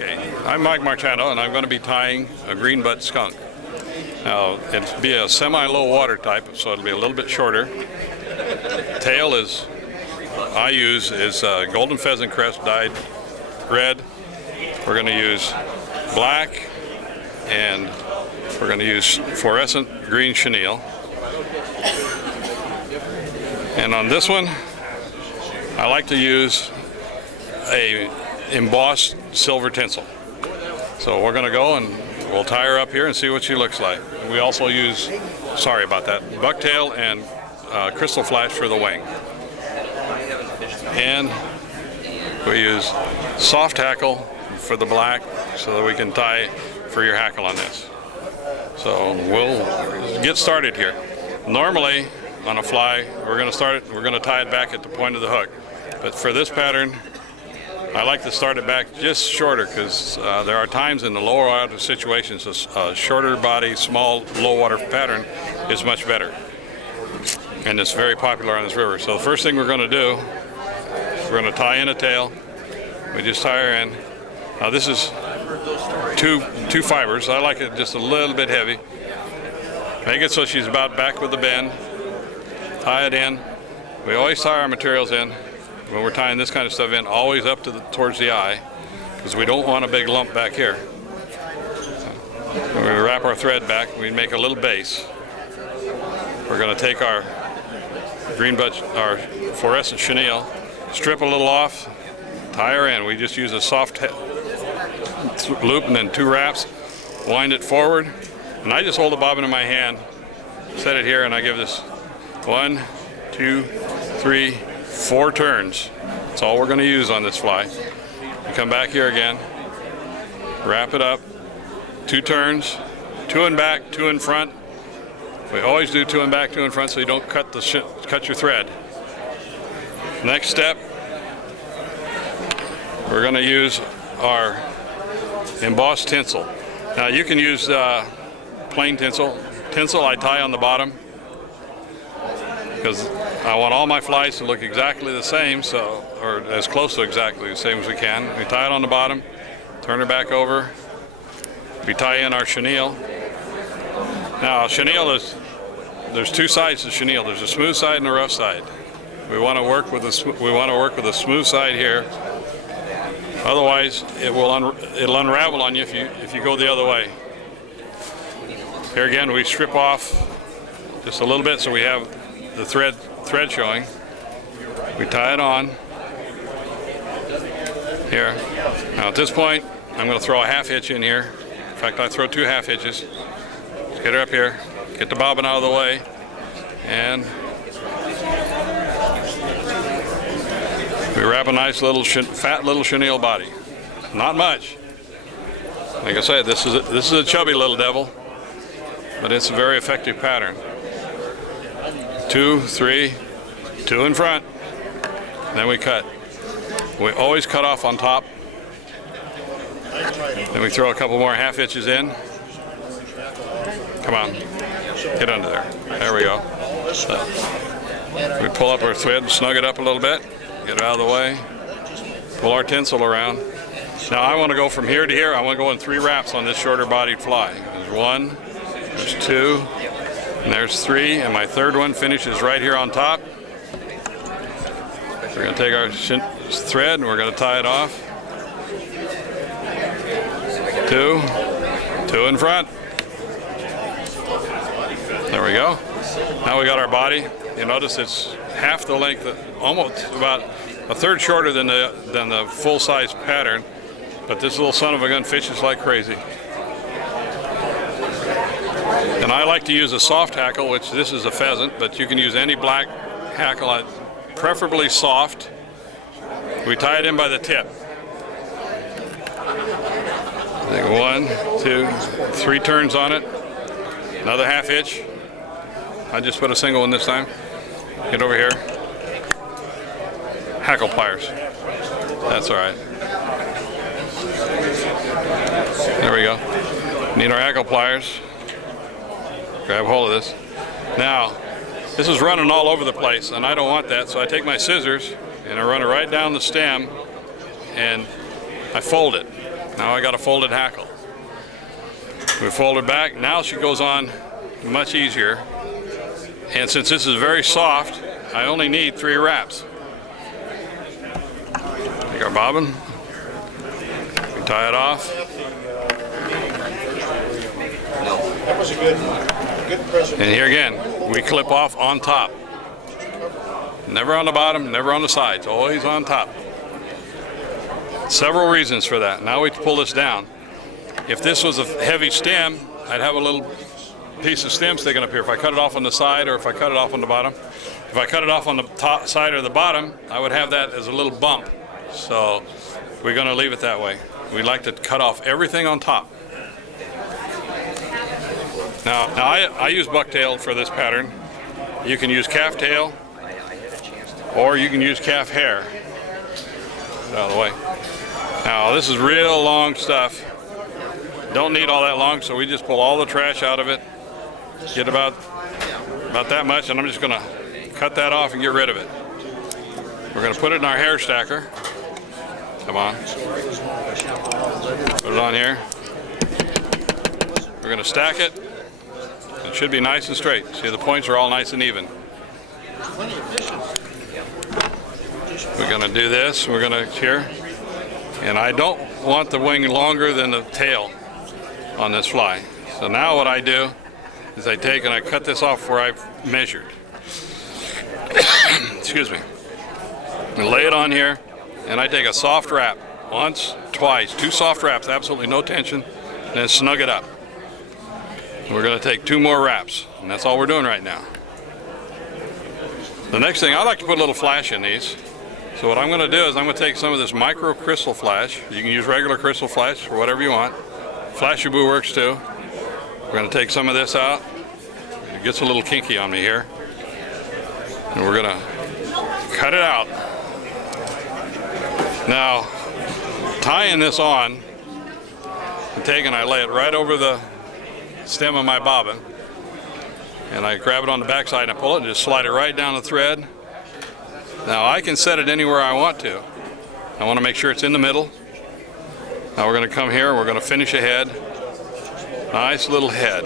Okay, I'm Mike Marchando, and I'm going to be tying a Green Butt Skunk. Now, it'll be a semi-low water type, so it'll be a little bit shorter. Tail I use is golden pheasant crest dyed red. We're going to use black, and we're going to use fluorescent green chenille. And on this one, I like to use a embossed silver tinsel. So we're going to go and we'll tie her up here and see what she looks like. We also use, sorry about that, bucktail and crystal flash for the wing. And we use soft hackle for the black so that we can tie for your hackle on this. So we'll get started here. Normally on a fly, we're going to tie it back at the point of the hook. But for this pattern, I like to start it back just shorter because there are times in the lower water situations a shorter body, small, low water pattern is much better. And it's very popular on this river. So the first thing we're going to do, we're going to tie in a tail. We just tie her in. Now this is two fibers. I like it just a little bit heavy. Make it so she's about back with the bend. Tie it in. We always tie our materials in when we're tying this kind of stuff in, always up to towards the eye, because we don't want a big lump back here. When we wrap our thread back, we make a little base. We're going to take our our fluorescent chenille, strip a little off, tie her in. We just use a soft loop and then 2 wraps, wind it forward, and I just hold the bobbin in my hand, set it here, and I give this 1, 2, 3, 4 turns. That's all we're going to use on this fly. We come back here again, wrap it up, 2 turns, 2 in back, 2 in front. We always do 2 in back, 2 in front so you don't cut your thread. Next step, we're going to use our embossed tinsel. Now you can use plain tinsel. Tinsel I tie on the bottom because I want all my flies to look exactly the same, or as close to exactly the same as we can. We tie it on the bottom, turn her back over. We tie in our chenille. Now chenille there's 2 sides to chenille. There's a smooth side and a rough side. We want to work with a smooth side here. Otherwise, it'll unravel on you if you go the other way. Here again, we strip off just a little bit so we have the thread showing. We tie it on here. Now at this point, I'm going to throw a half hitch in here. In fact, I throw 2 half hitches. Let's get her up here, get the bobbin out of the way, and we wrap a nice little fat little chenille body. Not much. Like I said, this is a chubby little devil, but it's a very effective pattern. 2, 3, 2 in front, then we cut. We always cut off on top. Then we throw a couple more half hitches in. Come on, get under there. There we go. So, we pull up our thread, snug it up a little bit, get it out of the way, pull our tinsel around. Now I want to go from here to here. I want to go in 3 wraps on this shorter bodied fly. There's 1, there's 2, and there's 3, and my 3rd one finishes right here on top. We're going to take our thread and we're going to tie it off. 2 in front. There we go. Now we got our body. You notice it's half the length, almost about a 1/3 shorter than the full-size pattern. But this little son of a gun fishes like crazy. And I like to use a soft hackle, which this is a pheasant, but you can use any black hackle, preferably soft. We tie it in by the tip. 1, 2, 3 turns on it. Another half hitch. I just put a single one this time. Get over here. Hackle pliers. That's all right. There we go. Need our hackle pliers. Grab hold of this. Now, this is running all over the place, and I don't want that, so I take my scissors and I run it right down the stem, and I fold it. Now I got a folded hackle. We fold it back. Now she goes on much easier. And since this is very soft, I only need 3 wraps. Take our bobbin, we tie it off. That was a good presentation. And here again, we clip off on top. Never on the bottom, never on the sides, always on top. Several reasons for that. Now we pull this down. If this was a heavy stem, I'd have a little piece of stem sticking up here. If I cut it off on the side or if I cut it off on the bottom. If I cut it off on the top side or the bottom, I would have that as a little bump. So we're going to leave it that way. We like to cut off everything on top. Now I use bucktail for this pattern. You can use calf tail or you can use calf hair. Out of the way. Now this is real long stuff. Don't need all that long, so we just pull all the trash out of it. Get about that much, and I'm just going to cut that off and get rid of it. We're going to put it in our hair stacker. Come on. Put it on here. We're going to stack it. It should be nice and straight. See, the points are all nice and even. We're going to do this. We're going to here. And I don't want the wing longer than the tail on this fly. So now what I do is I take and I cut this off where I've measured. Excuse me. And lay it on here, and I take a soft wrap. Once, twice, 2 soft wraps, absolutely no tension, and then snug it up. We're going to take 2 more wraps, and that's all we're doing right now. The next thing, I like to put a little flash in these. So what I'm going to do is I'm going to take some of this micro crystal flash. You can use regular crystal flash or whatever you want. Flashaboo works too. We're going to take some of this out. It gets a little kinky on me here. And we're going to cut it out. Now, tying this on, I lay it right over the stem of my bobbin. And I grab it on the back side and pull it and just slide it right down the thread. Now I can set it anywhere I want to. I want to make sure it's in the middle. Now we're going to come here, we're going to finish a head. Nice little head.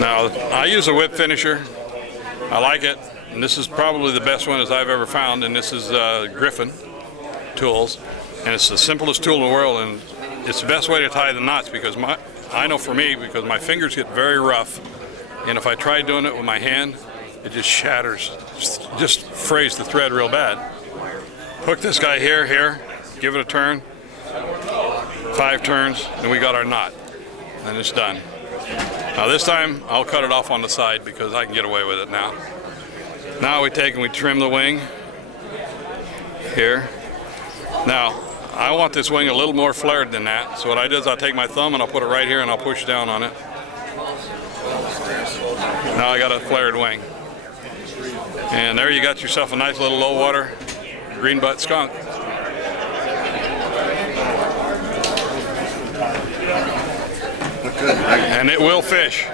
Now I use a whip finisher. I like it. And this is probably the best one as I've ever found. And this is Griffin tools. And it's the simplest tool in the world. And it's the best way to tie the knots because I know for me, because my fingers get very rough. And if I try doing it with my hand, it just shatters, just frays the thread real bad. Hook this guy here, give it a turn, 5 turns, and we got our knot, and it's done. Now this time, I'll cut it off on the side because I can get away with it now. Now we take and we trim the wing here. Now, I want this wing a little more flared than that, so what I do is I'll take my thumb and I'll put it right here and I'll push down on it. Now I got a flared wing. And there you got yourself a nice little low water green butt skunk. Look good, right? And it will fish.